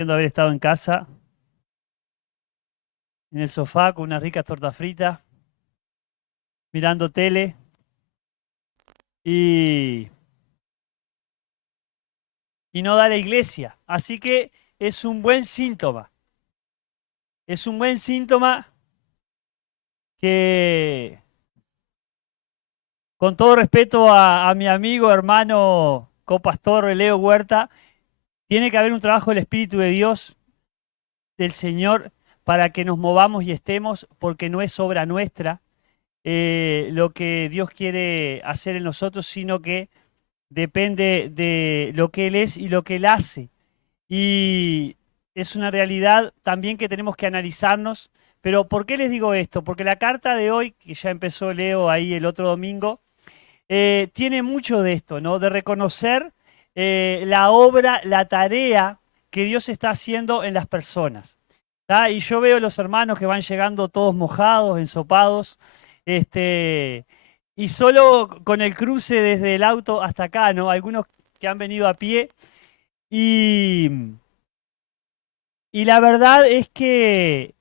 Siendo haber estado en casa, en el sofá con unas ricas tortas fritas, mirando tele y, y no da la iglesia. Así que es un buen síntoma. Es un buen síntoma que, con todo respeto a mi amigo, hermano, copastor Leo Huerta, tiene que haber un trabajo del Espíritu de Dios, del Señor, para que nos movamos y estemos, porque no es obra nuestra lo que Dios quiere hacer en nosotros, sino que depende de lo que Él es y lo que Él hace. Y es una realidad también que tenemos que analizarnos. Pero ¿por qué les digo esto? Porque la carta de hoy, que ya empezó Leo ahí el otro domingo, tiene mucho de esto, ¿no? De reconocer la obra, la tarea que Dios está haciendo en las personas. ¿Tá? Y yo veo los hermanos que van llegando todos mojados, ensopados, y solo con el cruce desde el auto hasta acá, ¿no? Algunos que han venido a pie. Y, y la verdad es que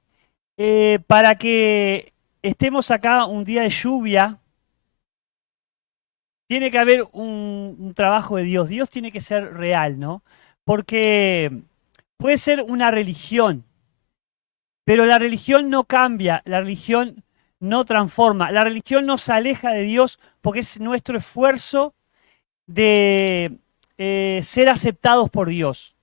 para que estemos acá un día de lluvia, tiene que haber un trabajo de Dios. Dios tiene que ser real, ¿no? Porque puede ser una religión, pero la religión no cambia, la religión no transforma, la religión nos aleja de Dios porque es nuestro esfuerzo de ser aceptados por Dios.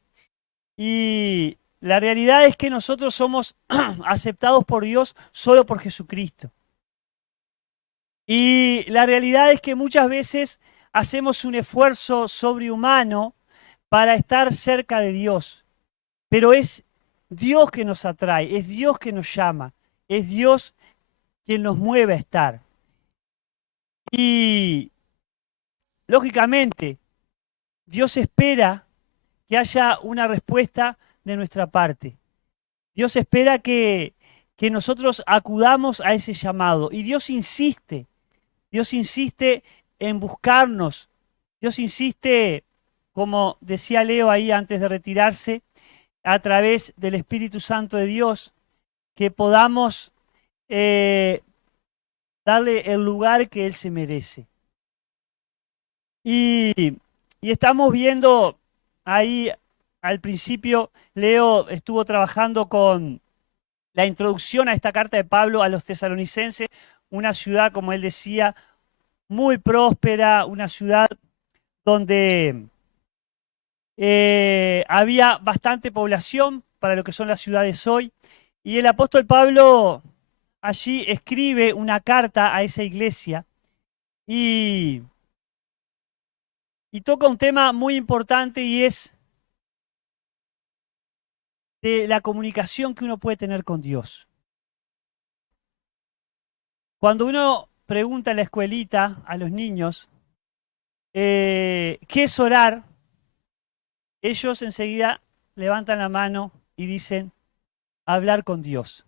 Y la realidad es que nosotros somos aceptados por Dios solo por Jesucristo. Y la realidad es que muchas veces hacemos un esfuerzo sobrehumano para estar cerca de Dios, pero es Dios que nos atrae, es Dios que nos llama, es Dios quien nos mueve a estar. Y lógicamente, Dios espera que haya una respuesta de nuestra parte. Dios espera que nosotros acudamos a ese llamado. Y Dios insiste en buscarnos. Dios insiste, como decía Leo ahí antes de retirarse, a través del Espíritu Santo de Dios, que podamos eh, darle el lugar que Él se merece. Y, y estamos viendo ahí, al principio, Leo estuvo trabajando con la introducción a esta carta de Pablo a los tesalonicenses, una ciudad, como él decía, muy próspera, una ciudad donde había bastante población para lo que son las ciudades hoy. Y el apóstol Pablo allí escribe una carta a esa iglesia y, y toca un tema muy importante y es de la comunicación que uno puede tener con Dios. Cuando uno pregunta en la escuelita a los niños, ¿qué es orar? Ellos enseguida levantan la mano y dicen, hablar con Dios.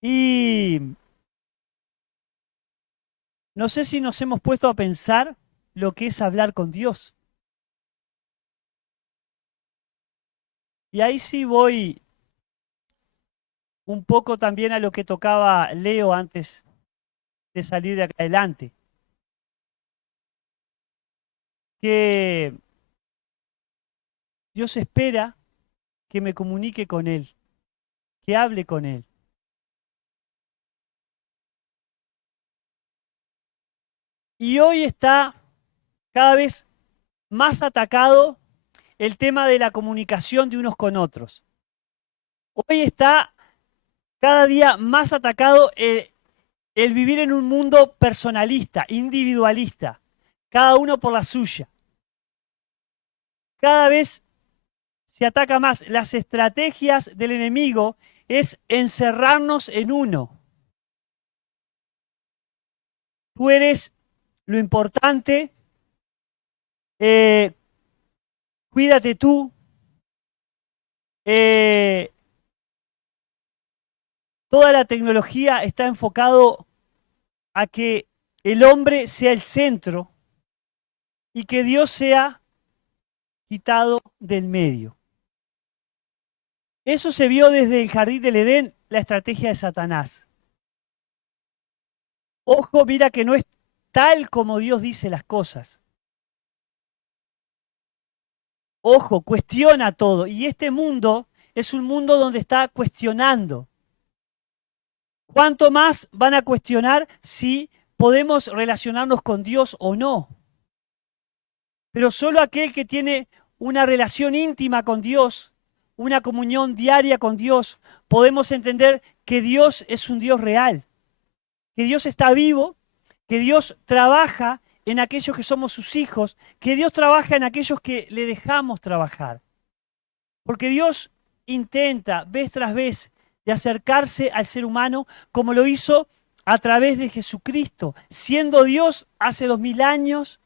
Y no sé si nos hemos puesto a pensar lo que es hablar con Dios. Y ahí sí voy un poco también a lo que tocaba Leo antes de salir de acá adelante. Que Dios espera que me comunique con Él, que hable con Él. Y hoy está cada vez más atacado el tema de la comunicación de unos con otros. Hoy está cada día más atacado el vivir en un mundo personalista, individualista, cada uno por la suya. Cada vez se ataca más. Las estrategias del enemigo es encerrarnos en uno. Tú eres lo importante, eh, cuídate tú. eh, Toda la tecnología está enfocado a que el hombre sea el centro y que Dios sea quitado del medio. Eso se vio desde el jardín del Edén, la estrategia de Satanás. Ojo, mira que no es tal como Dios dice las cosas. Ojo, cuestiona todo. Y este mundo es un mundo donde está cuestionando. ¿Cuánto más van a cuestionar si podemos relacionarnos con Dios o no? Pero solo aquel que tiene una relación íntima con Dios, una comunión diaria con Dios, podemos entender que Dios es un Dios real, que Dios está vivo, que Dios trabaja en aquellos que somos sus hijos, que Dios trabaja en aquellos que le dejamos trabajar. Porque Dios intenta vez tras vez de acercarse al ser humano como lo hizo a través de Jesucristo. Siendo Dios hace 2000 años,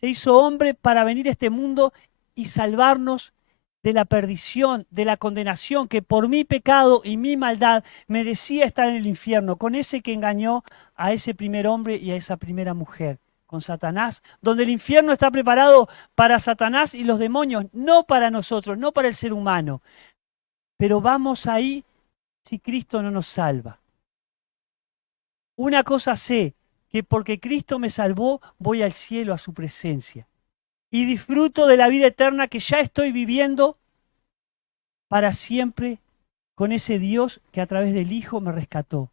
se hizo hombre para venir a este mundo y salvarnos de la perdición, de la condenación, que por mi pecado y mi maldad merecía estar en el infierno, con ese que engañó a ese primer hombre y a esa primera mujer, con Satanás, donde el infierno está preparado para Satanás y los demonios, no para nosotros, no para el ser humano. Pero vamos ahí si Cristo no nos salva. Una cosa sé, que porque Cristo me salvó, voy al cielo a su presencia. Y disfruto de la vida eterna que ya estoy viviendo para siempre con ese Dios que a través del Hijo me rescató.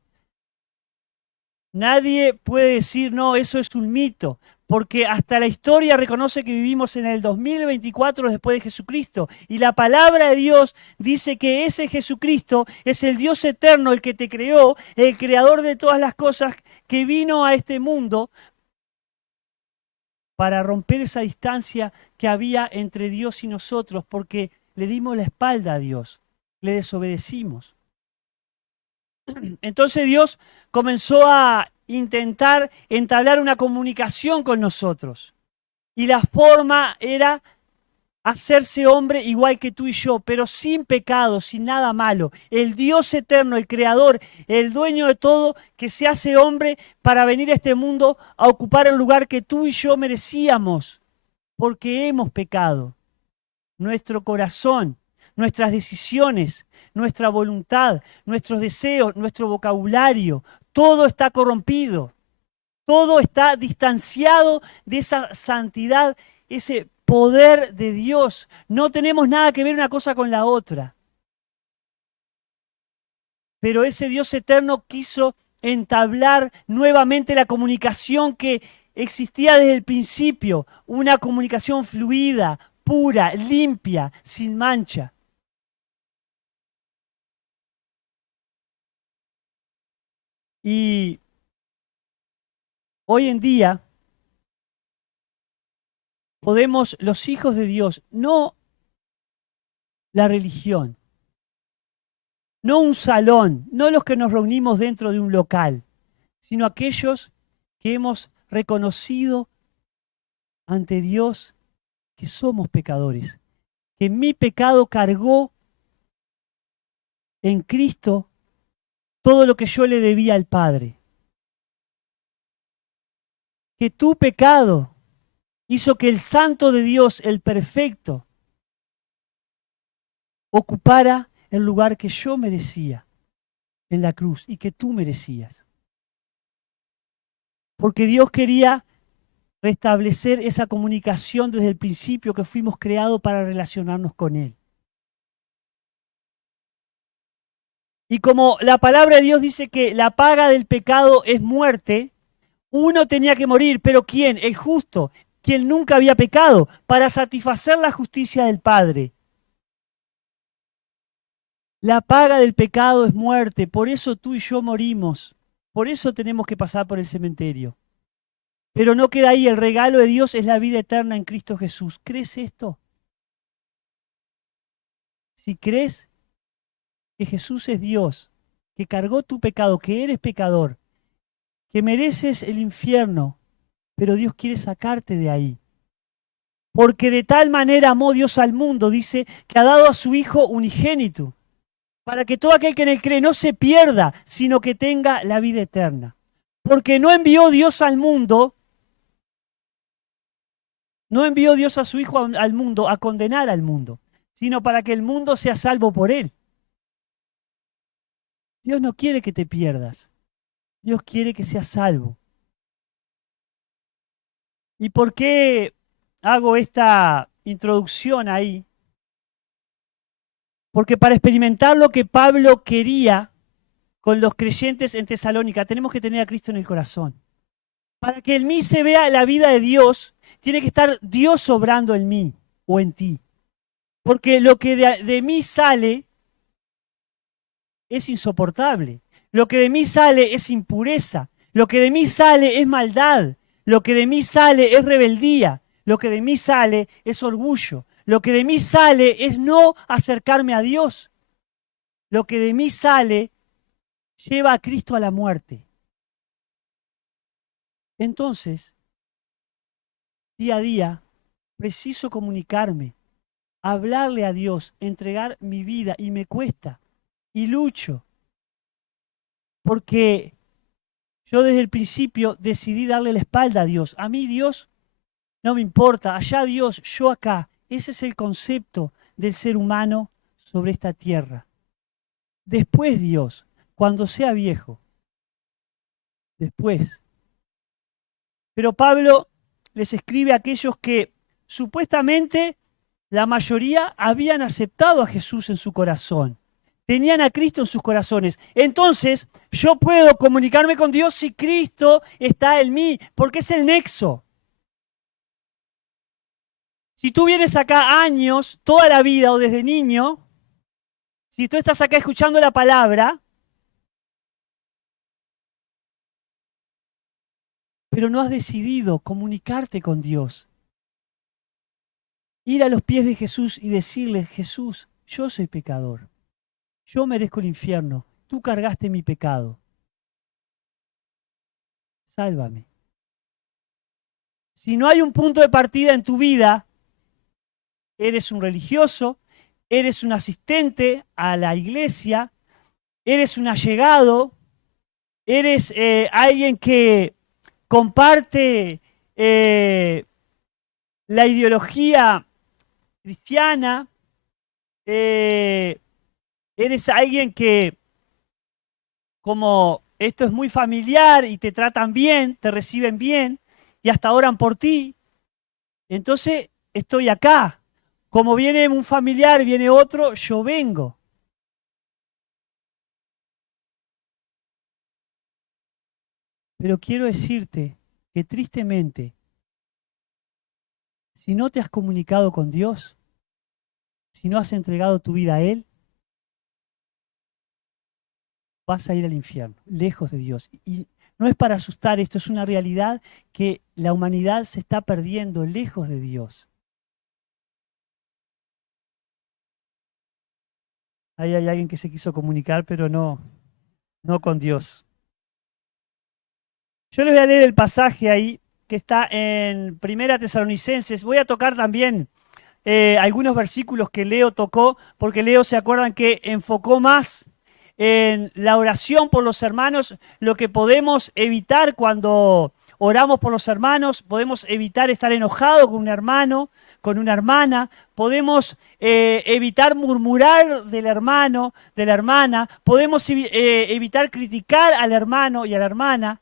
Nadie puede decir, no, eso es un mito, porque hasta la historia reconoce que vivimos en el 2024 después de Jesucristo. Y la palabra de Dios dice que ese Jesucristo es el Dios eterno, el que te creó, el creador de todas las cosas, que vino a este mundo para romper esa distancia que había entre Dios y nosotros, porque le dimos la espalda a Dios, le desobedecimos. Entonces Dios comenzó a intentar entablar una comunicación con nosotros. Y la forma era hacerse hombre igual que tú y yo, pero sin pecado, sin nada malo. El Dios eterno, el creador, el dueño de todo, que se hace hombre para venir a este mundo a ocupar el lugar que tú y yo merecíamos, porque hemos pecado. Nuestro corazón, nuestras decisiones, nuestra voluntad, nuestros deseos, nuestro vocabulario, todo está corrompido, todo está distanciado de esa santidad, ese poder de Dios. No tenemos nada que ver una cosa con la otra. Pero ese Dios eterno quiso entablar nuevamente la comunicación que existía desde el principio, una comunicación fluida, pura, limpia, sin mancha. Y hoy en día podemos, los hijos de Dios, no la religión, no un salón, no los que nos reunimos dentro de un local, sino aquellos que hemos reconocido ante Dios que somos pecadores, que mi pecado cargó en Cristo todo lo que yo le debía al Padre, que tu pecado hizo que el santo de Dios, el perfecto, ocupara el lugar que yo merecía en la cruz y que tú merecías. Porque Dios quería restablecer esa comunicación desde el principio que fuimos creados para relacionarnos con Él. Y como la palabra de Dios dice que la paga del pecado es muerte, uno tenía que morir, pero ¿quién? El justo, quien nunca había pecado, para satisfacer la justicia del Padre. La paga del pecado es muerte, por eso tú y yo morimos, por eso tenemos que pasar por el cementerio. Pero no queda ahí, el regalo de Dios es la vida eterna en Cristo Jesús. ¿Crees esto? Si crees que Jesús es Dios, que cargó tu pecado, que eres pecador, que mereces el infierno, pero Dios quiere sacarte de ahí. Porque de tal manera amó Dios al mundo, dice, que ha dado a su Hijo unigénito, para que todo aquel que en él cree no se pierda, sino que tenga la vida eterna. Porque no envió Dios al mundo No envió Dios a su Hijo al mundo a condenar al mundo, sino para que el mundo sea salvo por él. Dios no quiere que te pierdas. Dios quiere que seas salvo. ¿Y por qué hago esta introducción ahí? Porque para experimentar lo que Pablo quería con los creyentes en Tesalónica, tenemos que tener a Cristo en el corazón. Para que en mí se vea la vida de Dios, tiene que estar Dios obrando en mí o en ti. Porque lo que de mí sale es insoportable. Lo que de mí sale es impureza. Lo que de mí sale es maldad. Lo que de mí sale es rebeldía. Lo que de mí sale es orgullo. Lo que de mí sale es no acercarme a Dios. Lo que de mí sale lleva a Cristo a la muerte. Entonces, día a día, preciso comunicarme, hablarle a Dios, entregar mi vida y me cuesta y lucho. Porque yo desde el principio decidí darle la espalda a Dios. A mí Dios no me importa, allá Dios, yo acá. Ese es el concepto del ser humano sobre esta tierra. Después Dios, cuando sea viejo, después. Pero Pablo les escribe a aquellos que supuestamente la mayoría habían aceptado a Jesús en su corazón. Tenían a Cristo en sus corazones. Entonces, yo puedo comunicarme con Dios si Cristo está en mí, porque es el nexo. Si tú vienes acá años, toda la vida o desde niño, si tú estás acá escuchando la palabra, pero no has decidido comunicarte con Dios, ir a los pies de Jesús y decirle, Jesús, yo soy pecador, yo merezco el infierno, tú cargaste mi pecado, sálvame. Si no hay un punto de partida en tu vida, eres un religioso, eres un asistente a la iglesia, eres un allegado, eres alguien que comparte la ideología cristiana, eh, eres alguien que, como esto es muy familiar y te tratan bien, te reciben bien y hasta oran por ti, entonces estoy acá. Como viene un familiar, viene otro, yo vengo. Pero quiero decirte que tristemente, si no te has comunicado con Dios, si no has entregado tu vida a Él, vas a ir al infierno, lejos de Dios. Y no es para asustar, esto es una realidad que la humanidad se está perdiendo lejos de Dios. Ahí hay alguien que se quiso comunicar, pero no con Dios. Yo les voy a leer el pasaje ahí que está en Primera Tesalonicenses. Voy a tocar también algunos versículos que Leo tocó, porque Leo, ¿se acuerdan que enfocó más en la oración por los hermanos? Lo que podemos evitar cuando oramos por los hermanos, podemos evitar estar enojados con un hermano, con una hermana, podemos evitar murmurar del hermano, de la hermana, podemos evitar criticar al hermano y a la hermana.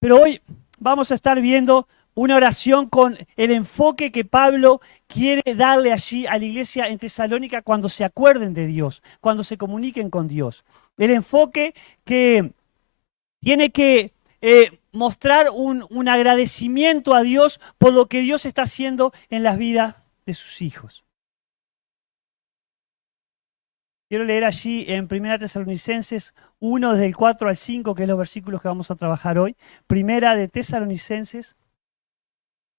Pero hoy vamos a estar viendo una oración con el enfoque que Pablo quiere darle allí a la iglesia en Tesalónica cuando se acuerden de Dios, cuando se comuniquen con Dios. El enfoque que tiene que mostrar un agradecimiento a Dios por lo que Dios está haciendo en las vidas de sus hijos. Quiero leer allí en 1 Tesalonicenses 1, desde el 4 al 5, que es los versículos que vamos a trabajar hoy. Primera de Tesalonicenses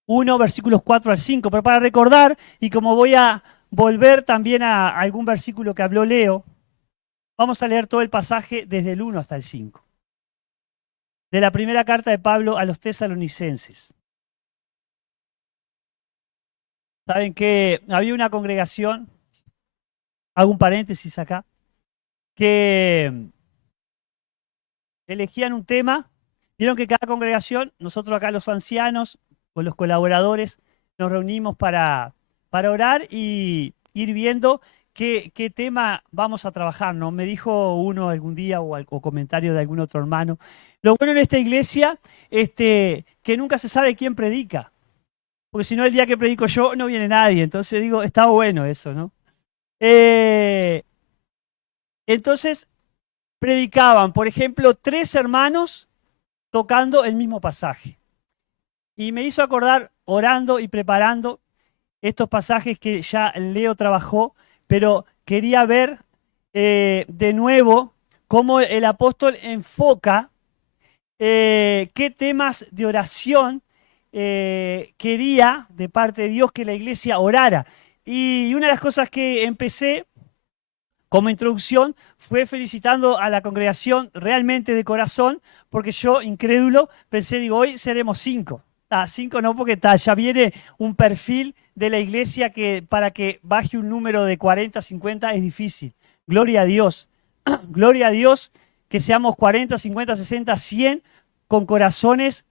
1, versículos 4 al 5. Pero para recordar, y como voy a volver también a algún versículo que habló Leo, vamos a leer todo el pasaje desde el 1 hasta el 5. De la primera carta de Pablo a los tesalonicenses. Saben que había una congregación, hago un paréntesis acá, que elegían un tema. Vieron que cada congregación, nosotros acá los ancianos, con los colaboradores, nos reunimos para orar y ir viendo qué tema vamos a trabajar, ¿no? Me dijo uno algún día o comentario de algún otro hermano. Lo bueno en esta iglesia, que nunca se sabe quién predica, porque si no el día que predico yo no viene nadie, entonces digo, está bueno eso, ¿no? Eh, entonces predicaban, por ejemplo, tres hermanos tocando el mismo pasaje. Y me hizo acordar, orando y preparando estos pasajes que ya Leo trabajó, pero quería ver de nuevo cómo el apóstol enfoca qué temas de oración quería de parte de Dios que la iglesia orara. Y una de las cosas que empecé como introducción fue felicitando a la congregación realmente de corazón, porque yo, incrédulo, pensé, digo, hoy seremos 5. Ah, 5 no, porque ya viene un perfil de la iglesia que para que baje un número de 40, 50 es difícil. Gloria a Dios. Gloria a Dios que seamos 40, 50, 60, 100 con corazones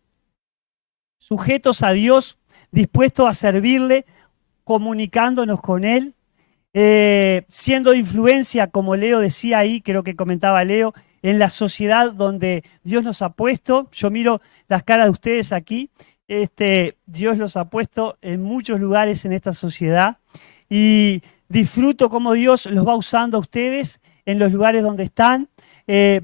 sujetos a Dios, dispuestos a servirle, comunicándonos con Él, siendo de influencia, como Leo decía ahí, creo que comentaba Leo, en la sociedad donde Dios nos ha puesto. Yo miro las caras de ustedes aquí. Dios los ha puesto en muchos lugares en esta sociedad y disfruto cómo Dios los va usando a ustedes en los lugares donde están.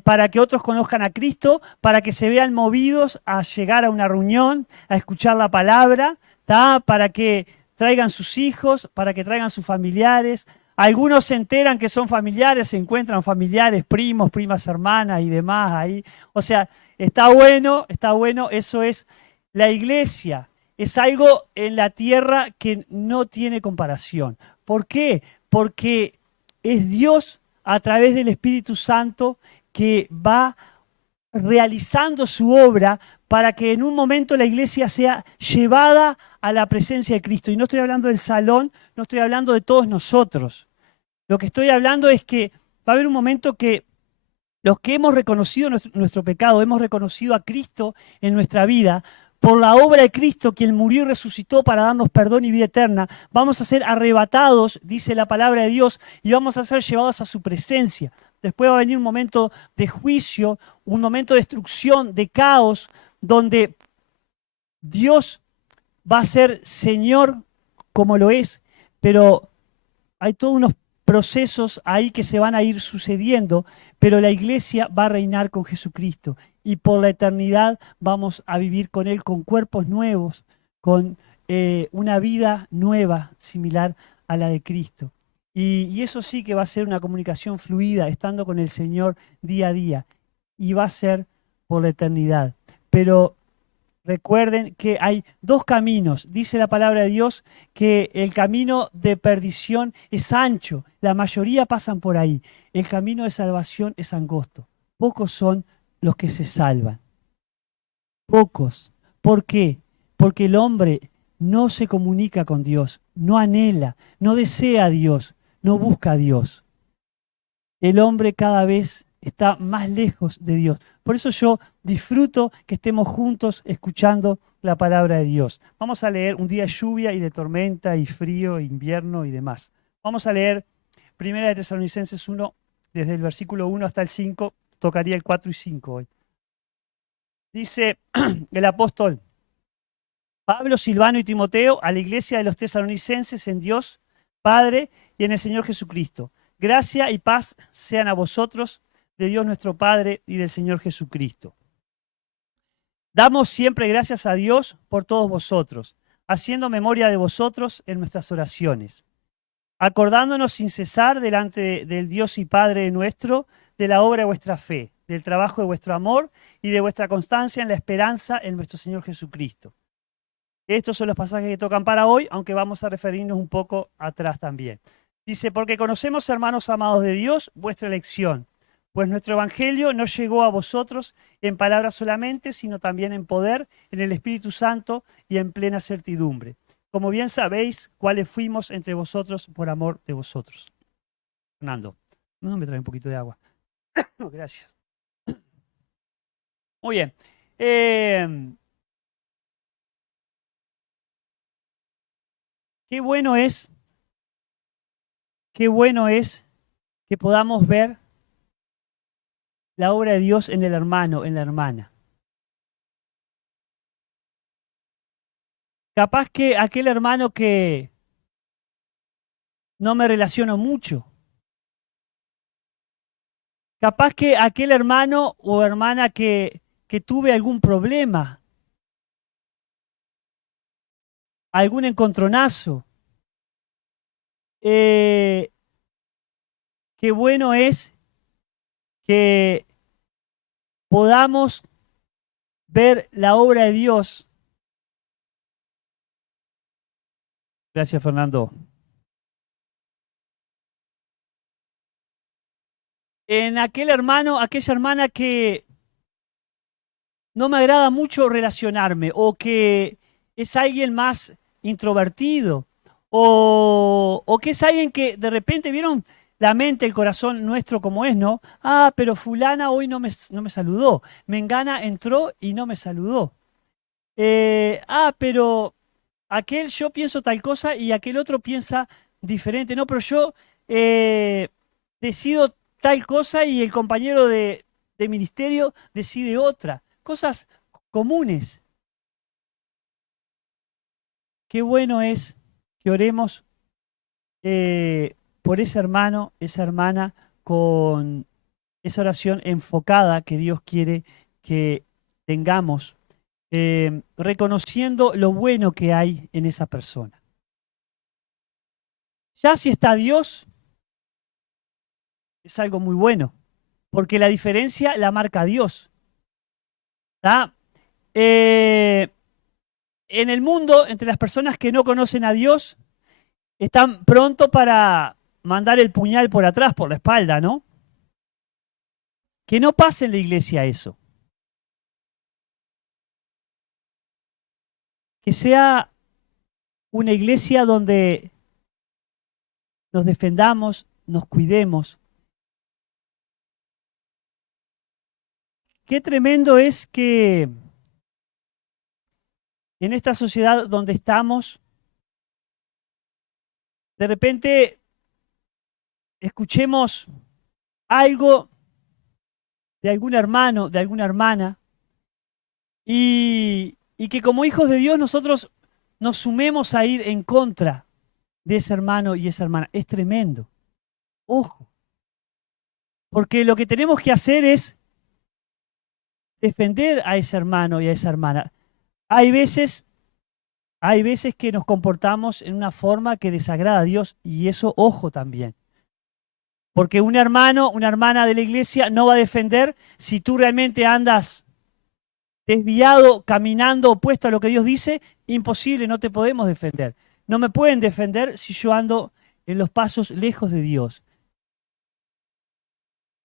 Para que otros conozcan a Cristo, para que se vean movidos a llegar a una reunión, a escuchar la palabra, ¿tá? Para que traigan sus hijos, para que traigan sus familiares. Algunos se enteran que son familiares, se encuentran familiares, primos, primas hermanas y demás ahí. O sea, está bueno, eso es la iglesia. Es algo en la tierra que no tiene comparación. ¿Por qué? Porque es Dios a través del Espíritu Santo que va realizando su obra para que en un momento la iglesia sea llevada a la presencia de Cristo. Y no estoy hablando del salón, no estoy hablando de todos nosotros. Lo que estoy hablando es que va a haber un momento que los que hemos reconocido nuestro pecado, hemos reconocido a Cristo en nuestra vida, por la obra de Cristo, quien murió y resucitó para darnos perdón y vida eterna, vamos a ser arrebatados, dice la palabra de Dios, y vamos a ser llevados a su presencia. Después va a venir un momento de juicio, un momento de destrucción, de caos, donde Dios va a ser Señor como lo es, pero hay todos unos procesos ahí que se van a ir sucediendo, pero la iglesia va a reinar con Jesucristo y por la eternidad vamos a vivir con Él con cuerpos nuevos, con una vida nueva, similar a la de Cristo. Y eso sí que va a ser una comunicación fluida, estando con el Señor día a día, y va a ser por la eternidad. Pero recuerden que hay dos caminos. Dice la palabra de Dios que el camino de perdición es ancho. La mayoría pasan por ahí. El camino de salvación es angosto. Pocos son los que se salvan. Pocos. ¿Por qué? Porque el hombre no se comunica con Dios, no anhela, no desea a Dios, no busca a Dios. El hombre cada vez está más lejos de Dios. Por eso yo disfruto que estemos juntos escuchando la palabra de Dios. Vamos a leer un día de lluvia y de tormenta y frío, invierno y demás. Vamos a leer Primera de Tesalonicenses 1, desde el versículo 1 hasta el 5, tocaría el 4 y 5 hoy. Dice el apóstol Pablo, Silvano y Timoteo a la iglesia de los tesalonicenses en Dios, Padre y en el Señor Jesucristo. Gracia y paz sean a vosotros, de Dios nuestro Padre y del Señor Jesucristo. Damos siempre gracias a Dios por todos vosotros, haciendo memoria de vosotros en nuestras oraciones, acordándonos sin cesar delante del Dios y Padre nuestro de la obra de vuestra fe, del trabajo de vuestro amor y de vuestra constancia en la esperanza en nuestro Señor Jesucristo. Estos son los pasajes que tocan para hoy, aunque vamos a referirnos un poco atrás también. Dice, porque conocemos, hermanos amados de Dios, vuestra elección, pues nuestro evangelio no llegó a vosotros en palabras solamente, sino también en poder, en el Espíritu Santo y en plena certidumbre. Como bien sabéis, cuáles fuimos entre vosotros por amor de vosotros. Fernando, no me trae un poquito de agua. Gracias. Muy bien. Qué bueno es, qué bueno es que podamos ver la obra de Dios en el hermano, en la hermana. Capaz que aquel hermano que no me relaciono mucho, capaz que aquel hermano o hermana que tuve algún problema, algún encontronazo. Eh, qué bueno es que podamos ver la obra de Dios. Gracias, Fernando. En aquel hermano, aquella hermana que no me agrada mucho relacionarme o que es alguien más introvertido o que es alguien que de repente vieron la mente, el corazón nuestro como es, ¿no? Ah, pero fulana hoy no me saludó. Mengana entró y no me saludó. Pero aquel yo pienso tal cosa y aquel otro piensa diferente. No, pero yo eh, decido tal cosa y el compañero de ministerio decide otra. Cosas comunes. Qué bueno es que oremos por ese hermano, esa hermana, con esa oración enfocada que Dios quiere que tengamos, reconociendo lo bueno que hay en esa persona. Ya si está Dios, es algo muy bueno, porque la diferencia la marca Dios. ¿Tá? Eh, en el mundo, entre las personas que no conocen a Dios, están pronto para mandar el puñal por atrás, por la espalda, ¿no? Que no pase en la iglesia eso. Que sea una iglesia donde nos defendamos, nos cuidemos. Qué tremendo es que en esta sociedad donde estamos, de repente escuchemos algo de algún hermano, de alguna hermana, y que como hijos de Dios nosotros nos sumemos a ir en contra de ese hermano y esa hermana. Es tremendo. Ojo. Porque lo que tenemos que hacer es defender a ese hermano y a esa hermana. Hay veces, hay veces que nos comportamos en una forma que desagrada a Dios y eso, ojo también. Porque un hermano, una hermana de la iglesia no va a defender si tú realmente andas desviado, caminando opuesto a lo que Dios dice, imposible, no te podemos defender. No me pueden defender si yo ando en los pasos lejos de Dios.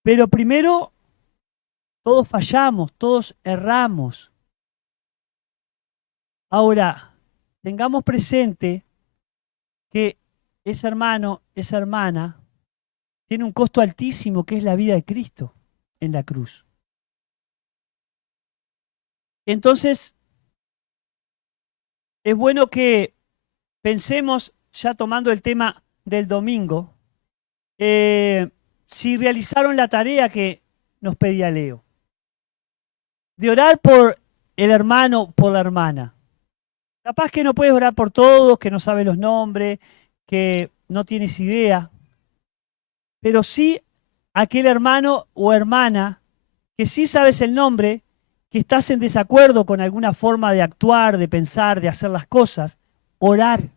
Pero primero, todos fallamos, todos erramos. Ahora, tengamos presente que ese hermano, esa hermana, tiene un costo altísimo que es la vida de Cristo en la cruz. Entonces, es bueno que pensemos, ya tomando el tema del domingo, si realizaron la tarea que nos pedía Leo, de orar por el hermano, por la hermana. Capaz que no puedes orar por todos, que no sabes los nombres, que no tienes idea, pero sí aquel hermano o hermana que sí sabes el nombre, que estás en desacuerdo con alguna forma de actuar, de pensar, de hacer las cosas, orar,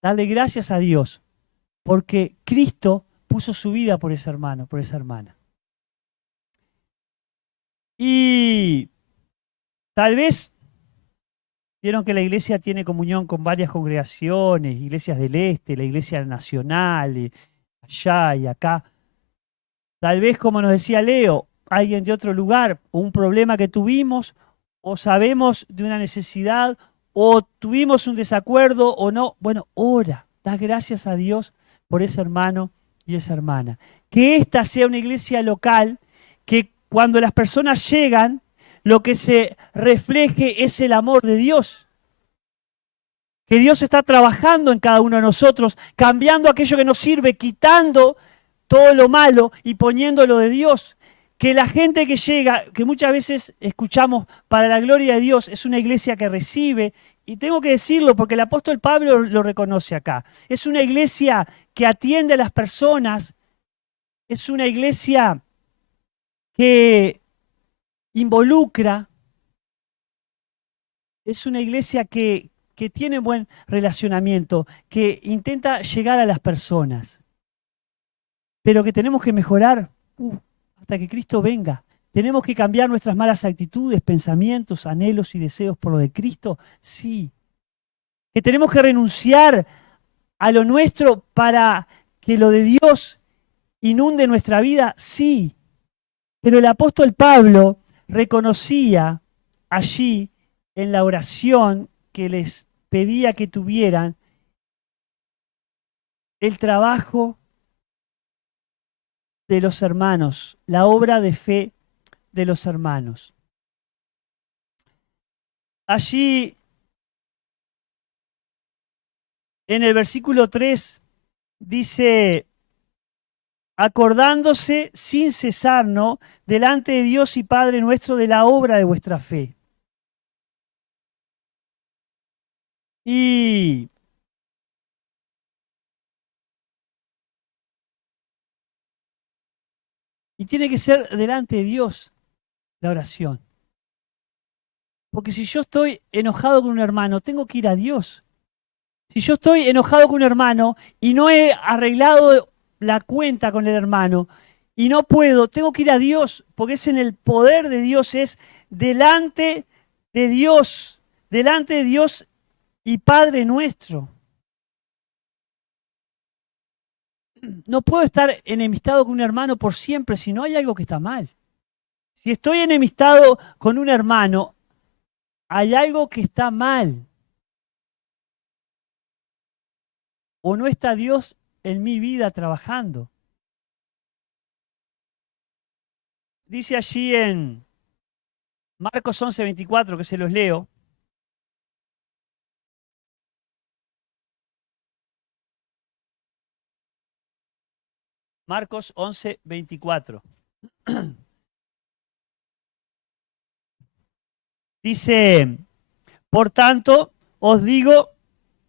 darle gracias a Dios, porque Cristo puso su vida por ese hermano, por esa hermana. Y tal vez vieron que la iglesia tiene comunión con varias congregaciones, iglesias del este, la iglesia nacional, allá y acá. Tal vez, como nos decía Leo, alguien de otro lugar, o un problema que tuvimos, o sabemos de una necesidad, o tuvimos un desacuerdo, o no. Bueno, ora, da gracias a Dios por ese hermano y esa hermana. Que esta sea una iglesia local, que cuando las personas llegan, lo que se refleje es el amor de Dios. que Dios está trabajando en cada uno de nosotros, cambiando aquello que nos sirve, quitando todo lo malo y poniendo lo de Dios. Que la gente que llega, que muchas veces escuchamos para la gloria de Dios, es una iglesia que recibe, y tengo que decirlo porque el apóstol Pablo lo reconoce acá. Es una iglesia que atiende a las personas, es una iglesia que involucra, es una iglesia que tiene buen relacionamiento, que intenta llegar a las personas, pero que tenemos que mejorar hasta que Cristo venga. ¿Tenemos que cambiar nuestras malas actitudes, pensamientos, anhelos y deseos por lo de Cristo? Sí. ¿Que tenemos que renunciar a lo nuestro para que lo de Dios inunde nuestra vida? Sí. Pero el apóstol Pablo reconocía allí en la oración que les pedía que tuvieran el trabajo de los hermanos, la obra de fe de los hermanos. Allí, en el versículo 3, dice, acordándose sin cesar, ¿no?, delante de Dios y Padre nuestro de la obra de vuestra fe. Y tiene que ser delante de Dios la oración. Porque si yo estoy enojado con un hermano, tengo que ir a Dios. Si yo estoy enojado con un hermano y no he arreglado la cuenta con el hermano y no puedo, tengo que ir a Dios, porque es en el poder de Dios, es delante de Dios y Padre nuestro. No puedo estar enemistado con un hermano por siempre si no hay algo que está mal. Si estoy enemistado con un hermano, hay algo que está mal. O no está Dios en mi vida trabajando. Dice allí en Marcos 11:24, que se los leo. Marcos 11:24. Dice, por tanto, os digo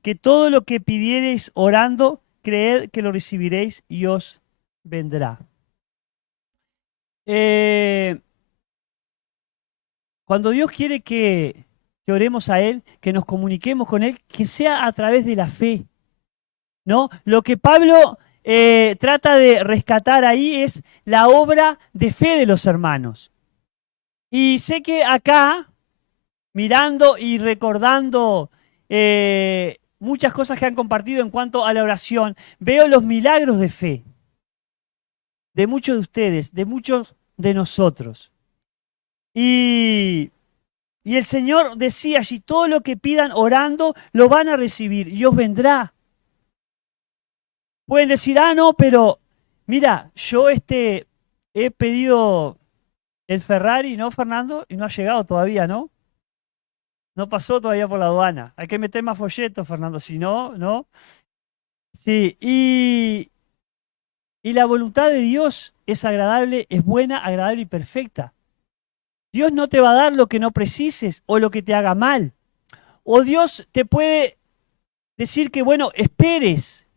que todo lo que pidiereis orando, creed que lo recibiréis y os vendrá. Cuando Dios quiere que oremos a Él, que nos comuniquemos con Él, que sea a través de la fe, ¿no? Lo que Pablo trata de rescatar ahí es la obra de fe de los hermanos. Y sé que acá, mirando y recordando muchas cosas que han compartido en cuanto a la oración, veo los milagros de fe de muchos de ustedes, de muchos de nosotros. Y el Señor decía allí, todo lo que pidan orando, lo van a recibir y os vendrá. Pueden decir, no, pero mira, yo he pedido el Ferrari, ¿no, Fernando? Y no ha llegado todavía, ¿no? No pasó todavía por la aduana. Hay que meter más folletos, Fernando, si no, ¿no? Sí, y la voluntad de Dios es agradable, es buena, agradable y perfecta. Dios no te va a dar lo que no precises o lo que te haga mal. O Dios te puede decir que, bueno, esperes.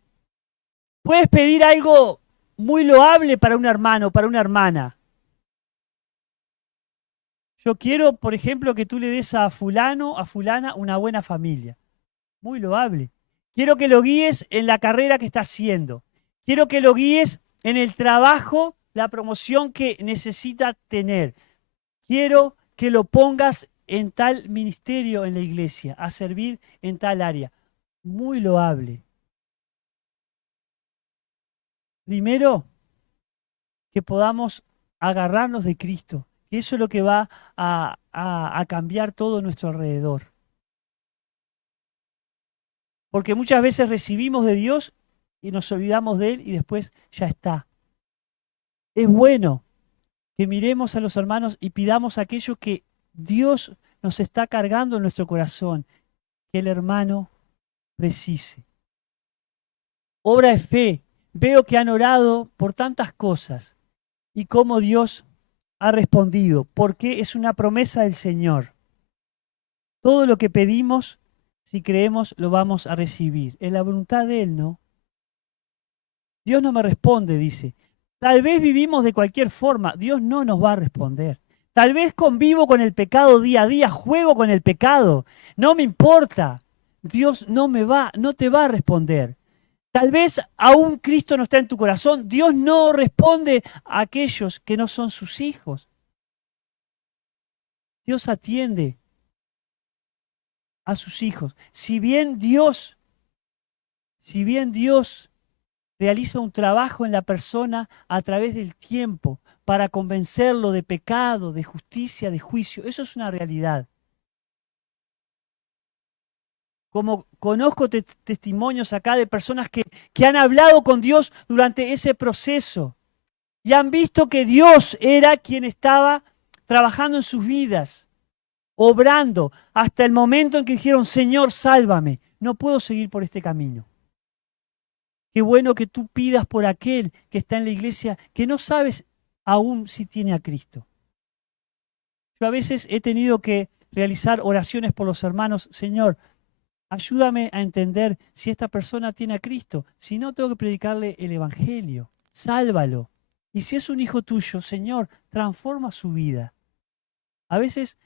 Puedes pedir algo muy loable para un hermano, para una hermana. Yo quiero, por ejemplo, que tú le des a fulano, a fulana, una buena familia. Muy loable. Quiero que lo guíes en la carrera que está haciendo. Quiero que lo guíes en el trabajo, la promoción que necesita tener. Quiero que lo pongas en tal ministerio en la iglesia, a servir en tal área. Muy loable. Primero, que podamos agarrarnos de Cristo. Que eso es lo que va a cambiar todo nuestro alrededor. Porque muchas veces recibimos de Dios y nos olvidamos de Él y después ya está. Es bueno que miremos a los hermanos y pidamos aquello que Dios nos está cargando en nuestro corazón. Que el hermano precise. Obra de fe. Veo que han orado por tantas cosas y cómo Dios ha respondido, porque es una promesa del Señor. Todo lo que pedimos, si creemos, lo vamos a recibir. Es la voluntad de Él, ¿no? Dios no me responde, dice. Tal vez vivimos de cualquier forma, Dios no nos va a responder. Tal vez convivo con el pecado día a día, juego con el pecado, no me importa. Dios no te va a responder. Tal vez aún Cristo no está en tu corazón, Dios no responde a aquellos que no son sus hijos. Dios atiende a sus hijos. Si bien Dios realiza un trabajo en la persona a través del tiempo para convencerlo de pecado, de justicia, de juicio. Eso es una realidad. Como conozco testimonios acá de personas que han hablado con Dios durante ese proceso y han visto que Dios era quien estaba trabajando en sus vidas, obrando, hasta el momento en que dijeron, Señor, sálvame, no puedo seguir por este camino. Qué bueno que tú pidas por aquel que está en la iglesia que no sabes aún si tiene a Cristo. Yo a veces he tenido que realizar oraciones por los hermanos. Señor, ayúdame a entender si esta persona tiene a Cristo. Si no, tengo que predicarle el Evangelio. Sálvalo. Y si es un hijo tuyo, Señor, transforma su vida. A veces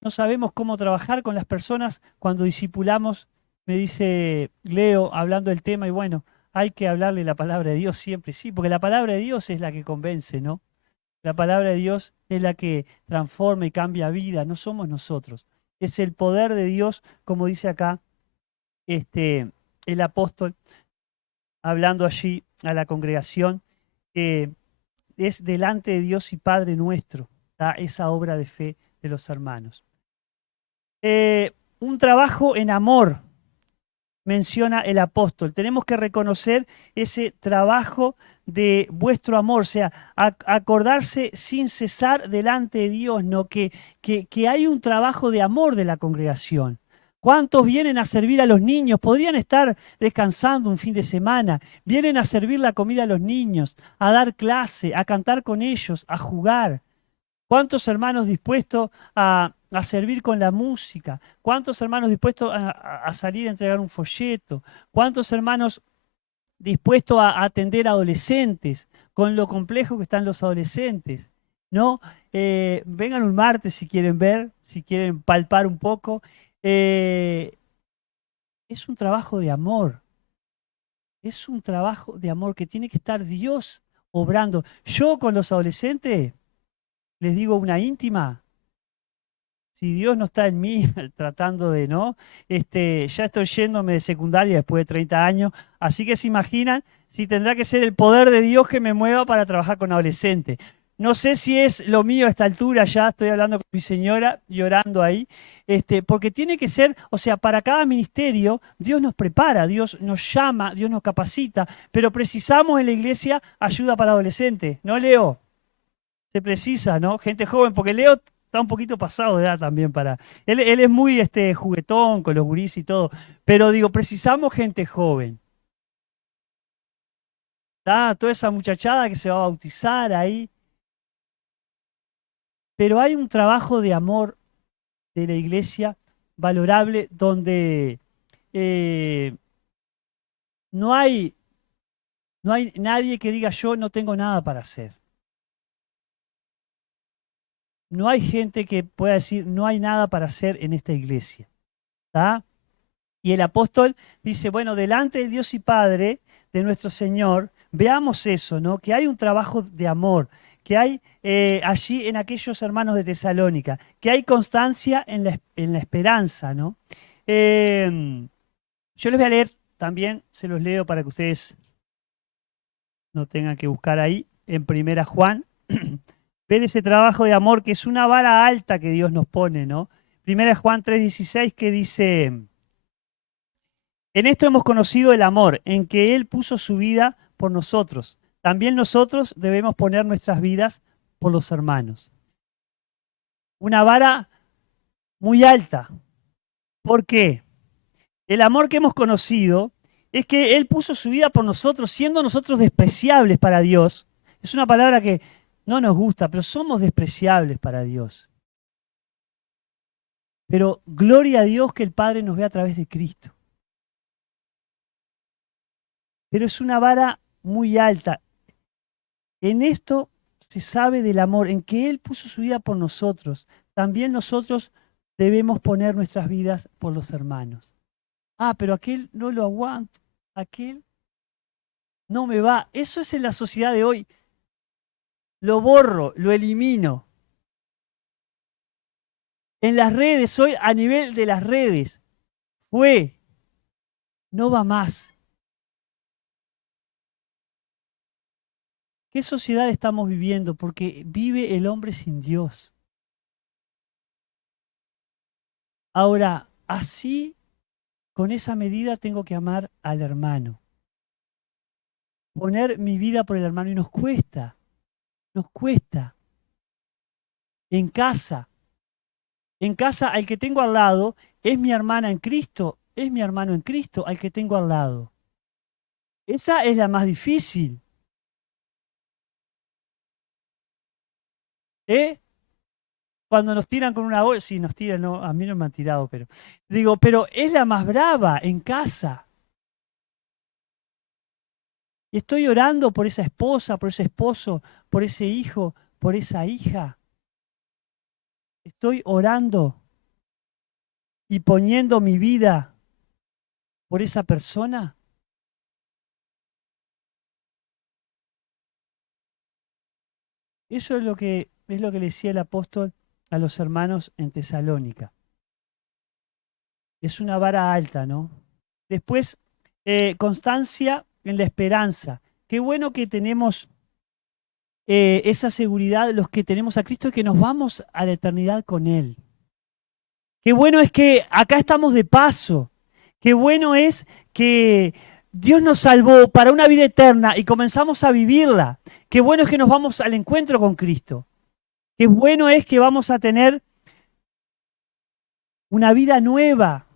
no sabemos cómo trabajar con las personas cuando discipulamos. Me dice Leo, hablando del tema, y bueno, hay que hablarle la palabra de Dios siempre, sí, porque la palabra de Dios es la que convence, ¿no? La palabra de Dios es la que transforma y cambia vida, no somos nosotros. Es el poder de Dios, como dice acá el apóstol, hablando allí a la congregación, que es delante de Dios y Padre nuestro, ¿tá? Esa obra de fe de los hermanos. Un trabajo en amor, menciona el apóstol. Tenemos que reconocer ese trabajo de vuestro amor, o sea, acordarse sin cesar delante de Dios, ¿no? Que hay un trabajo de amor de la congregación. ¿Cuántos vienen a servir a los niños? Podrían estar descansando un fin de semana. Vienen a servir la comida a los niños, a dar clase, a cantar con ellos, a jugar. ¿Cuántos hermanos dispuestos a servir con la música? ¿Cuántos hermanos dispuestos a salir a entregar un folleto? ¿Cuántos hermanos dispuestos a atender a adolescentes con lo complejo que están los adolescentes? ¿No? Vengan un martes si quieren ver, si quieren palpar un poco. Es un trabajo de amor. Es un trabajo de amor que tiene que estar Dios obrando. Yo con los adolescentes les digo una íntima. Si Dios no está en mí tratando de, ¿no? Ya estoy yéndome de secundaria después de 30 años, así que se imaginan si tendrá que ser el poder de Dios que me mueva para trabajar con adolescentes. No sé si es lo mío a esta altura, ya estoy hablando con mi señora y orando ahí, porque tiene que ser, o sea, para cada ministerio Dios nos prepara, Dios nos llama, Dios nos capacita, pero precisamos en la iglesia ayuda para adolescentes, ¿no, Leo? Se precisa, ¿no? Gente joven, porque Leo está un poquito pasado de edad también para. Él es muy juguetón con los gurís y todo. Pero digo, precisamos gente joven. Está toda esa muchachada que se va a bautizar ahí. Pero hay un trabajo de amor de la iglesia valorable donde eh, no hay, no hay nadie que diga yo no tengo nada para hacer. No hay gente que pueda decir no hay nada para hacer en esta iglesia. ¿Está? Y el apóstol dice, bueno, delante del Dios y Padre de nuestro Señor, veamos eso, ¿no? Que hay un trabajo de amor, que hay allí en aquellos hermanos de Tesalónica, que hay constancia en la esperanza, ¿no? Yo les voy a leer también, se los leo para que ustedes no tengan que buscar ahí, en Primera Juan, ver ese trabajo de amor que es una vara alta que Dios nos pone, ¿no? Primera Juan 3:16 que dice... En esto hemos conocido el amor, en que Él puso su vida por nosotros. También nosotros debemos poner nuestras vidas por los hermanos. Una vara muy alta. ¿Por qué? el amor que hemos conocido es que Él puso su vida por nosotros, siendo nosotros despreciables para Dios. Es una palabra que no nos gusta, pero somos despreciables para Dios. Pero gloria a Dios que el Padre nos ve a través de Cristo. Pero es una vara muy alta. En esto se sabe del amor, en que Él puso su vida por nosotros. También nosotros debemos poner nuestras vidas por los hermanos. Ah, pero aquel no lo aguanto, aquel no me va. Eso es en la sociedad de hoy. Lo borro, lo elimino. En las redes, hoy a nivel de las redes, fue, no va más. ¿Qué sociedad estamos viviendo? Porque vive el hombre sin Dios. Ahora, así, con esa medida, tengo que amar al hermano. Poner mi vida por el hermano. Y nos cuesta, nos cuesta. En casa, al que tengo al lado, es mi hermana en Cristo, es mi hermano en Cristo, al que tengo al lado. Esa es la más difícil. ¿Eh? Cuando nos tiran con una bolsa, sí, nos tiran, no, a mí no me han tirado, pero digo, pero es la más brava en casa. Y estoy orando por esa esposa, por ese esposo, por ese hijo, por esa hija. Estoy orando y poniendo mi vida por esa persona. Eso es lo que le decía el apóstol a los hermanos en Tesalónica. Es una vara alta, ¿no? Después, constancia en la esperanza. Qué bueno que tenemos esa seguridad, los que tenemos a Cristo, es que nos vamos a la eternidad con Él. Qué bueno es que acá estamos de paso. Qué bueno es que Dios nos salvó para una vida eterna y comenzamos a vivirla. Qué bueno es que nos vamos al encuentro con Cristo. Qué bueno es que vamos a tener una vida nueva.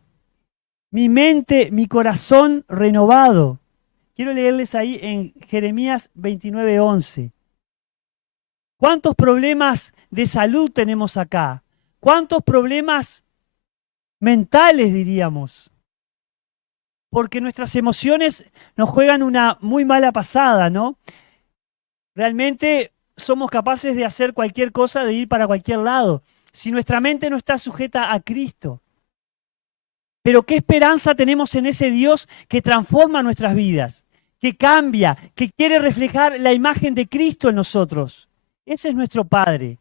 Mi mente, mi corazón renovado. Quiero leerles ahí en Jeremías 29:11. ¿Cuántos problemas de salud tenemos acá? ¿Cuántos problemas mentales, diríamos? Porque nuestras emociones nos juegan una muy mala pasada, ¿no? Realmente somos capaces de hacer cualquier cosa, de ir para cualquier lado, si nuestra mente no está sujeta a Cristo. Pero qué esperanza tenemos en ese Dios que transforma nuestras vidas, que cambia, que quiere reflejar la imagen de Cristo en nosotros. Ese es nuestro Padre.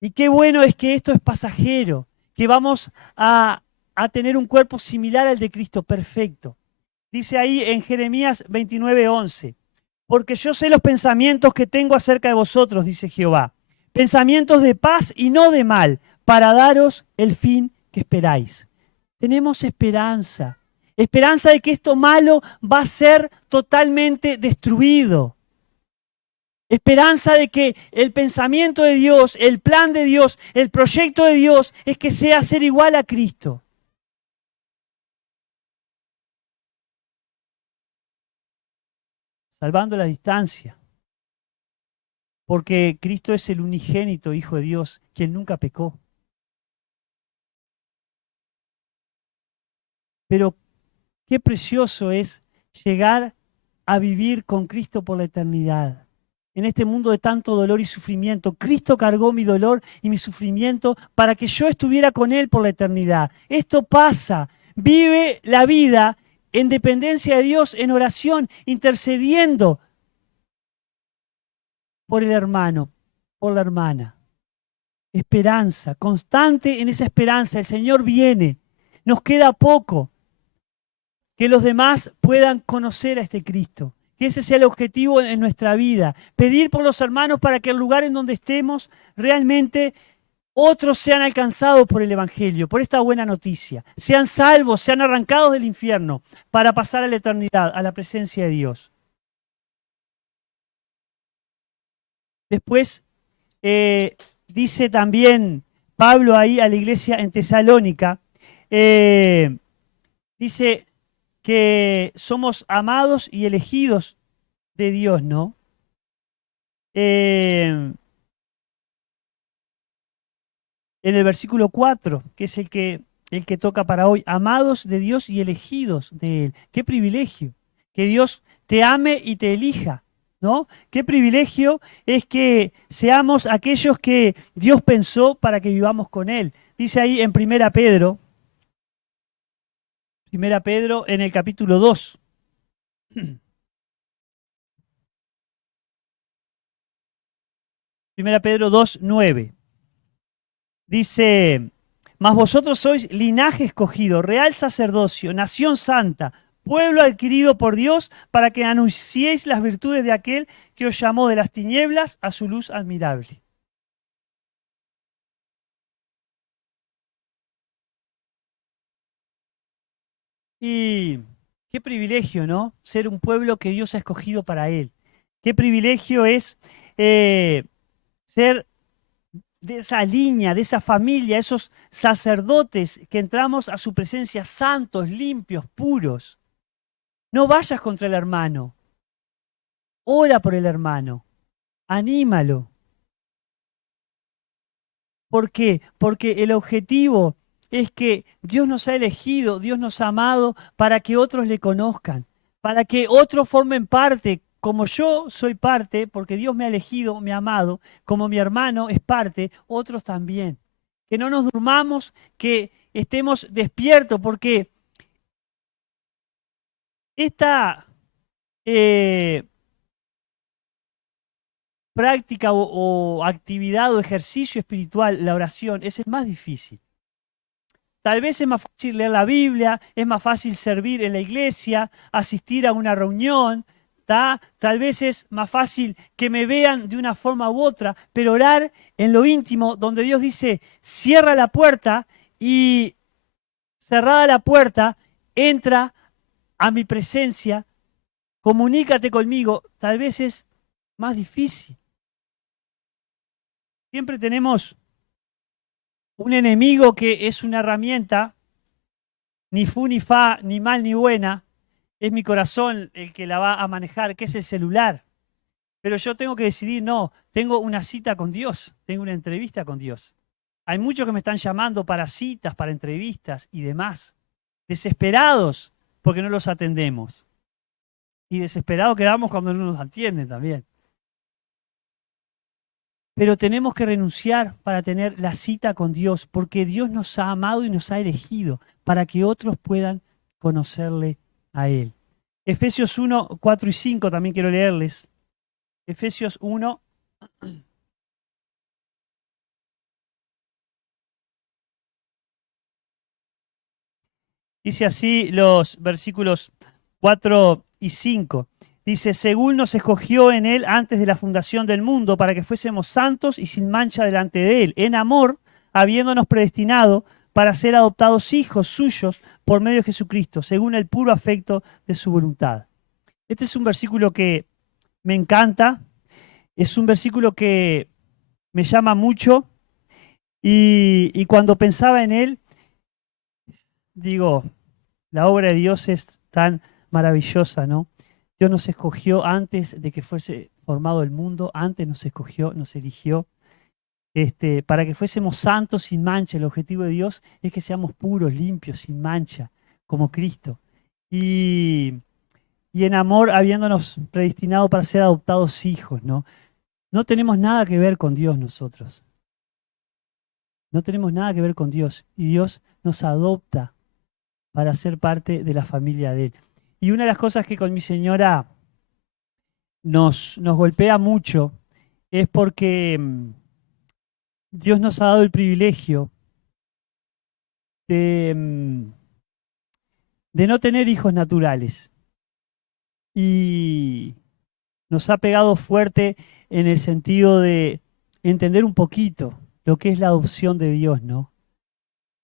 Y qué bueno es que esto es pasajero, que vamos a tener un cuerpo similar al de Cristo, perfecto. Dice ahí en Jeremías 29:11, porque yo sé los pensamientos que tengo acerca de vosotros, dice Jehová, pensamientos de paz y no de mal, para daros el fin que esperáis. Tenemos esperanza, esperanza de que esto malo va a ser totalmente destruido. Esperanza de que el pensamiento de Dios, el plan de Dios, el proyecto de Dios es que sea ser igual a Cristo. Salvando la distancia. Porque Cristo es el unigénito Hijo de Dios, quien nunca pecó. Pero qué precioso es llegar a vivir con Cristo por la eternidad. En este mundo de tanto dolor y sufrimiento, Cristo cargó mi dolor y mi sufrimiento para que yo estuviera con Él por la eternidad. Esto pasa. Vive la vida en dependencia de Dios, en oración, intercediendo por el hermano, por la hermana. Esperanza, constante en esa esperanza. El Señor viene. Nos queda poco. Que los demás puedan conocer a este Cristo. Que ese sea el objetivo en nuestra vida. Pedir por los hermanos para que el lugar en donde estemos realmente otros sean alcanzados por el Evangelio, por esta buena noticia. Sean salvos, sean arrancados del infierno para pasar a la eternidad, a la presencia de Dios. Después dice también Pablo ahí a la iglesia en Tesalónica, dice que somos amados y elegidos de Dios, ¿no? En el versículo 4, que es el que toca para hoy, amados de Dios y elegidos de Él. Qué privilegio, que Dios te ame y te elija, ¿no? Qué privilegio es que seamos aquellos que Dios pensó para que vivamos con Él. Dice ahí en Primera Pedro en el capítulo 2. Primera Pedro 2:9. Dice, mas vosotros sois linaje escogido, real sacerdocio, nación santa, pueblo adquirido por Dios, para que anunciéis las virtudes de aquel que os llamó de las tinieblas a su luz admirable. Y qué privilegio, ¿no? Ser un pueblo que Dios ha escogido para Él. Qué privilegio es eh, ser de esa línea, de esa familia, esos sacerdotes que entramos a su presencia santos, limpios, puros. No vayas contra el hermano, ora por el hermano, anímalo. ¿Por qué? Porque el objetivo es que Dios nos ha elegido, Dios nos ha amado para que otros le conozcan, para que otros formen parte, como yo soy parte, porque Dios me ha elegido, me ha amado, como mi hermano es parte, otros también. Que no nos durmamos, que estemos despiertos, porque esta eh, práctica o actividad o ejercicio espiritual, la oración, ese es más difícil. Tal vez es más fácil leer la Biblia, es más fácil servir en la iglesia, asistir a una reunión, tal vez es más fácil que me vean de una forma u otra, pero orar en lo íntimo, donde Dios dice, cierra la puerta y cerrada la puerta, entra a mi presencia, comunícate conmigo, tal vez es más difícil. Siempre tenemos un enemigo que es una herramienta, ni fu ni fa, ni mal ni buena, es mi corazón el que la va a manejar, que es el celular. Pero yo tengo que decidir, no, tengo una cita con Dios, tengo una entrevista con Dios. Hay muchos que me están llamando para citas, para entrevistas y demás, desesperados porque no los atendemos. Y desesperados quedamos cuando no nos atienden también. Pero tenemos que renunciar para tener la cita con Dios, porque Dios nos ha amado y nos ha elegido para que otros puedan conocerle a Él. Efesios 1, 4 y 5 también quiero leerles. Efesios 1, dice así los versículos 4 y 5. Dice, según nos escogió en Él antes de la fundación del mundo, para que fuésemos santos y sin mancha delante de Él, en amor, habiéndonos predestinado para ser adoptados hijos suyos por medio de Jesucristo, según el puro afecto de su voluntad. Este es un versículo que me encanta, es un versículo que me llama mucho y cuando pensaba en él, digo, la obra de Dios es tan maravillosa, ¿no? Dios nos escogió antes de que fuese formado el mundo, antes nos escogió, nos eligió, para que fuésemos santos sin mancha. El objetivo de Dios es que seamos puros, limpios, sin mancha, como Cristo. Y, y en amor, habiéndonos predestinado para ser adoptados hijos, ¿no? No tenemos nada que ver con Dios nosotros. No tenemos nada que ver con Dios. Y Dios nos adopta para ser parte de la familia de Él. Y una de las cosas que con mi señora nos golpea mucho es porque Dios nos ha dado el privilegio de, de no tener hijos naturales. Y nos ha pegado fuerte en el sentido de entender un poquito lo que es la adopción de Dios, ¿no?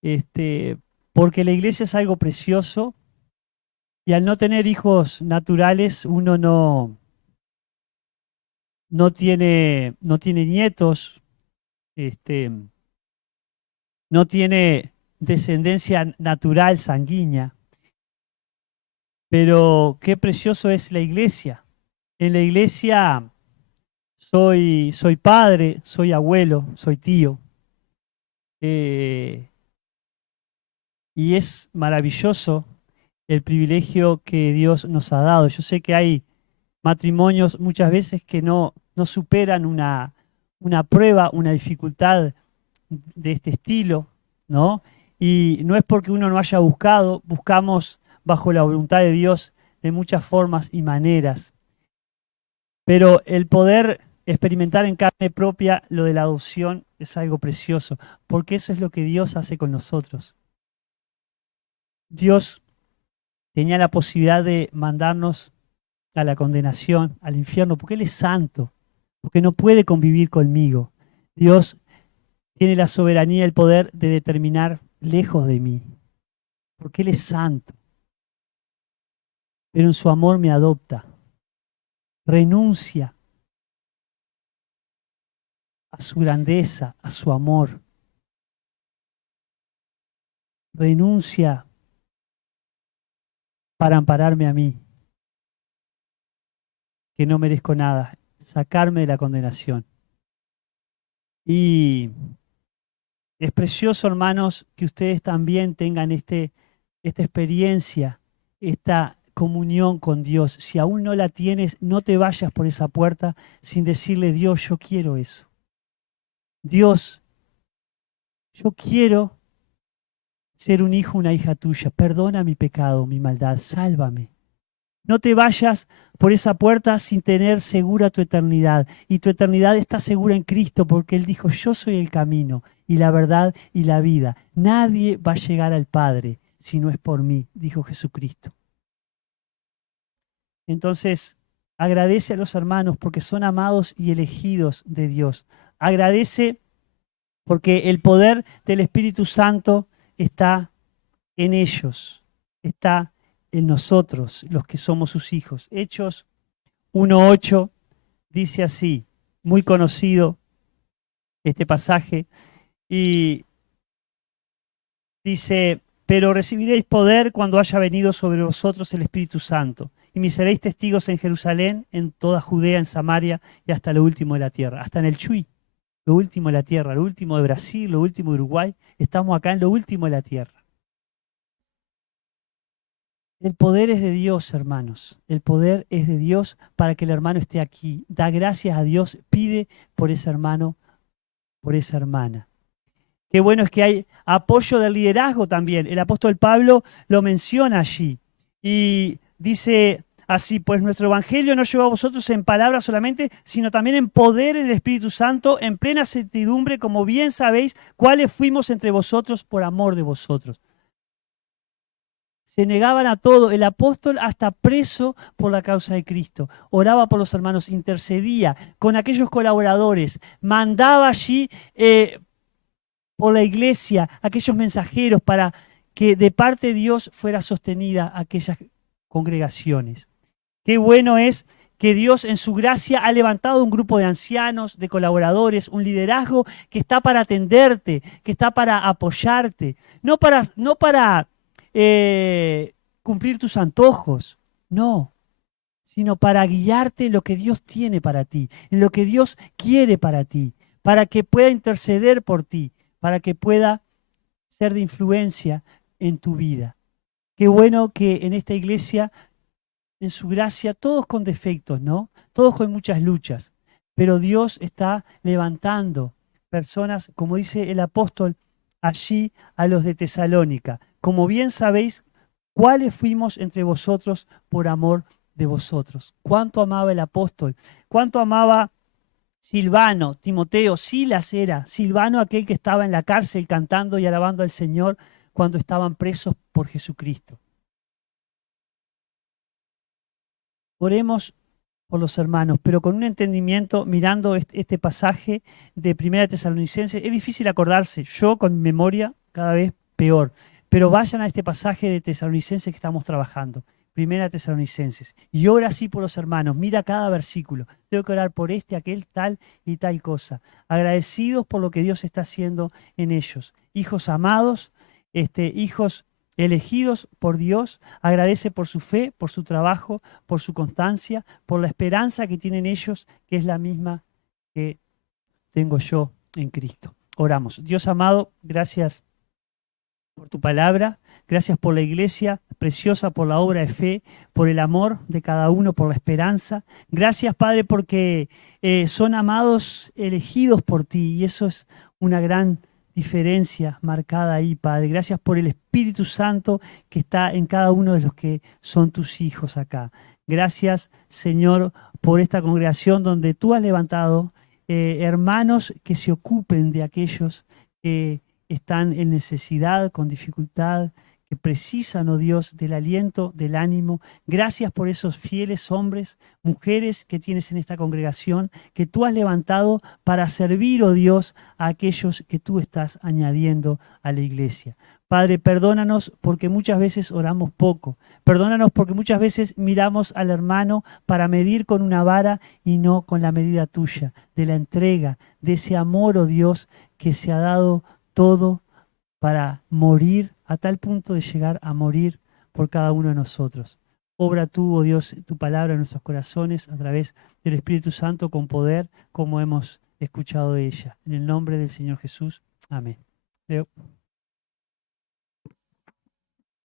Este, porque la iglesia es algo precioso y al no tener hijos naturales uno no tiene nietos, este, no tiene descendencia natural, sanguínea. Pero qué precioso es la iglesia. En la iglesia soy padre, soy abuelo, soy tío. eh, y es maravilloso el privilegio que Dios nos ha dado. Yo sé que hay matrimonios muchas veces que no superan una prueba, una dificultad de este estilo, ¿no? Y no es porque uno no haya buscado, buscamos bajo la voluntad de Dios de muchas formas y maneras. Pero el poder experimentar en carne propia lo de la adopción es algo precioso, porque eso es lo que Dios hace con nosotros. Dios tenía la posibilidad de mandarnos a la condenación, al infierno, porque Él es santo, porque no puede convivir conmigo. Dios tiene la soberanía y el poder de determinar lejos de mí, porque Él es santo, pero en su amor me adopta, renuncia a su grandeza, a su amor, renuncia para ampararme a mí, que no merezco nada, sacarme de la condenación. Y es precioso, hermanos, que ustedes también tengan esta experiencia, esta comunión con Dios. Si aún no la tienes, no te vayas por esa puerta sin decirle, Dios, yo quiero eso. Dios, yo quiero ser un hijo, una hija tuya. Perdona mi pecado, mi maldad, sálvame. No te vayas por esa puerta sin tener segura tu eternidad. Y tu eternidad está segura en Cristo porque Él dijo, yo soy el camino y la verdad y la vida. Nadie va a llegar al Padre si no es por mí, dijo Jesucristo. Entonces, agradece a los hermanos porque son amados y elegidos de Dios. Agradece porque el poder del Espíritu Santo está en ellos, está en nosotros, los que somos sus hijos. Hechos 1:8 dice así, muy conocido este pasaje, y dice, pero recibiréis poder cuando haya venido sobre vosotros el Espíritu Santo, y me seréis testigos en Jerusalén, en toda Judea, en Samaria y hasta lo último de la tierra, hasta en el Chuy, lo último de la tierra, lo último de Brasil, lo último de Uruguay, estamos acá en lo último de la tierra. El poder es de Dios, hermanos. El poder es de Dios para que el hermano esté aquí. Da gracias a Dios, pide por ese hermano, por esa hermana. Qué bueno es que hay apoyo del liderazgo también. El apóstol Pablo lo menciona allí. Y dice así, pues nuestro evangelio no llegó a vosotros en palabras solamente, sino también en poder en el Espíritu Santo, en plena certidumbre, como bien sabéis, cuáles fuimos entre vosotros por amor de vosotros. Se negaban a todo. El apóstol hasta preso por la causa de Cristo. Oraba por los hermanos, intercedía con aquellos colaboradores, mandaba allí por la iglesia aquellos mensajeros para que de parte de Dios fuera sostenida aquellas congregaciones. Qué bueno es que Dios en su gracia ha levantado un grupo de ancianos, de colaboradores, un liderazgo que está para atenderte, que está para apoyarte, no para cumplir tus antojos, no, sino para guiarte en lo que Dios tiene para ti, en lo que Dios quiere para ti, para que pueda interceder por ti, para que pueda ser de influencia en tu vida. Qué bueno que en esta iglesia, en su gracia, todos con defectos, ¿no? Todos con muchas luchas, pero Dios está levantando personas, como dice el apóstol allí a los de Tesalónica. Como bien sabéis, cuáles fuimos entre vosotros por amor de vosotros. Cuánto amaba el apóstol, cuánto amaba Silvano, Timoteo, Silas era, Silvano aquel que estaba en la cárcel cantando y alabando al Señor cuando estaban presos por Jesucristo. Oremos por los hermanos, pero con un entendimiento, mirando este pasaje de Primera Tesalonicenses, es difícil acordarse, yo con mi memoria cada vez peor, pero vayan a este pasaje de Tesalonicenses que estamos trabajando, Primera Tesalonicenses, y ora así por los hermanos, mira cada versículo, tengo que orar por este, aquel, tal y tal cosa, agradecidos por lo que Dios está haciendo en ellos, hijos amados, hijos elegidos por Dios. Agradece por su fe, por su trabajo, por su constancia, por la esperanza que tienen ellos, que es la misma que tengo yo en Cristo. Oramos. Dios amado, gracias por tu palabra, gracias por la iglesia preciosa, por la obra de fe, por el amor de cada uno, por la esperanza. Gracias, Padre, porque son amados, elegidos por ti, y eso es una gran diferencia marcada ahí, Padre. Gracias por el Espíritu Santo que está en cada uno de los que son tus hijos acá. Gracias, Señor, por esta congregación donde tú has levantado hermanos que se ocupen de aquellos que están en necesidad, con dificultad, que precisan, oh Dios, del aliento, del ánimo. Gracias por esos fieles hombres, mujeres que tienes en esta congregación, que tú has levantado para servir, oh Dios, a aquellos que tú estás añadiendo a la iglesia. Padre, perdónanos porque muchas veces oramos poco. Perdónanos porque muchas veces miramos al hermano para medir con una vara y no con la medida tuya, de la entrega, de ese amor, oh Dios, que se ha dado todo para morir a tal punto de llegar a morir por cada uno de nosotros. Obra tú, oh Dios, tu palabra en nuestros corazones a través del Espíritu Santo con poder, como hemos escuchado de ella. En el nombre del Señor Jesús. Amén. Leo.